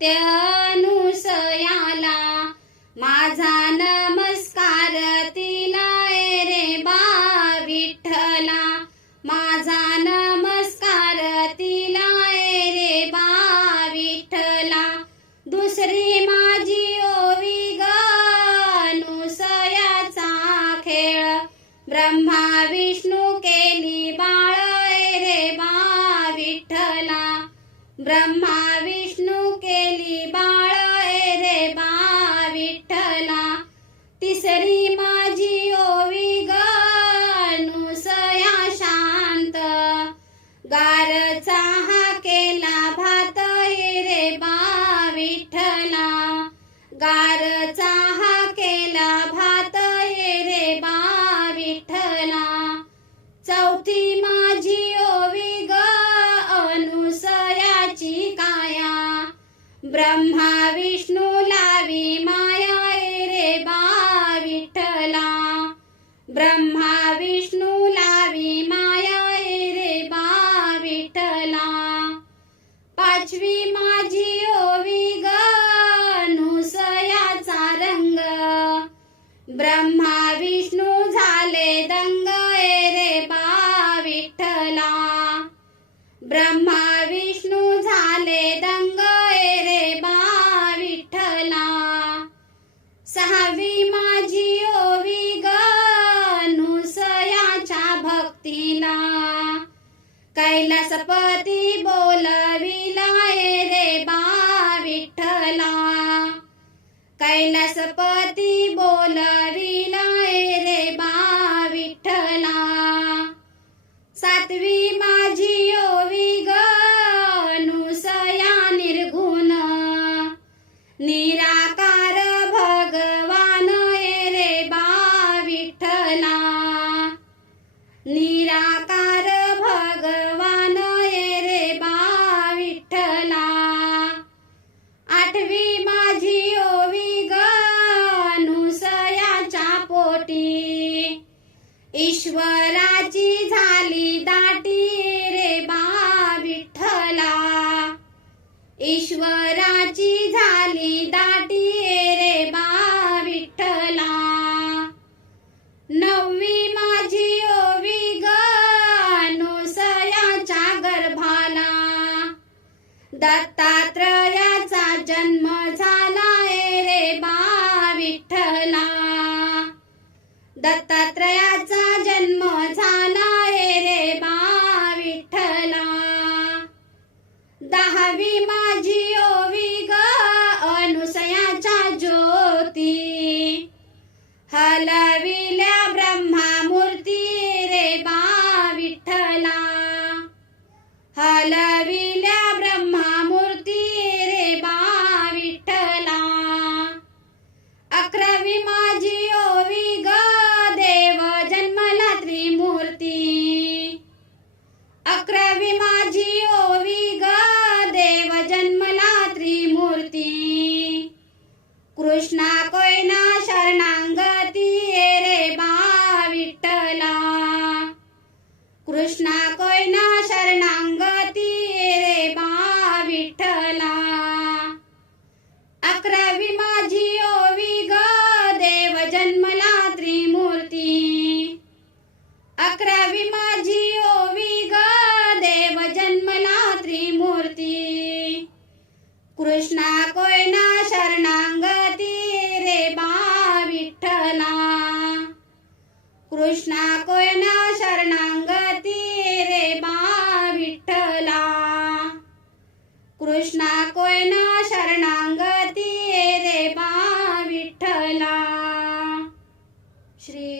सत्यनुसयाला. माझा नमस्कार तिला रे बा विठ्ठला. माझा नमस्कार तिला रे बा विठ्ठला. दुसरी माझी ओवी ग अनुसयाचा खेळ. ब्रह्मा विष्णू केली बाळ रे बा विठ्ठला. ब्रह्मा गारचा हा केला भात ये रे बा विठ्ठला. चौथी माझी ओवी ग अनुसयाची काया. ब्रह्मा विष्णू लावी माया ये रे बा विठ्ठला. ब्रह्मा विष्णू लावी माया ये रे बा विठ्ठला. पाचवी माझी ब्रह्मा विष्णू झाले दंग ए रे बा विठ्ठला. ब्रह्मा विष्णू झाले दंग रे बा विठ्ठला. सहावी माझी ओवी ग भक्तीला. कैलासपती बोला निराकार भगवान ए रे बा विठ्ठला. निराकार भगवान ए रे बा विठ्ठला. आठवी माझी ओवी गनुसयाच्या पोटी. ईश्वराची झाली दा दत्तात्रयाचा जन्म झाला रे बा विठ्ठला. दत्तात्रयाचा जन्म झाला रे बा विठ्ठला. दहावी मा अकरावी माझी ओवी ग. देव जन्मला त्रिमूर्ती. कृष्णा कोयना शरणांगती कृष्णा कोयना शरणांगती रे बा विठ्ठला. कृष्णा कोयना शरणांगती रे बा विठ्ठला. कृष्णा कोयना शरणांगती रे बा विठ्ठला. श्री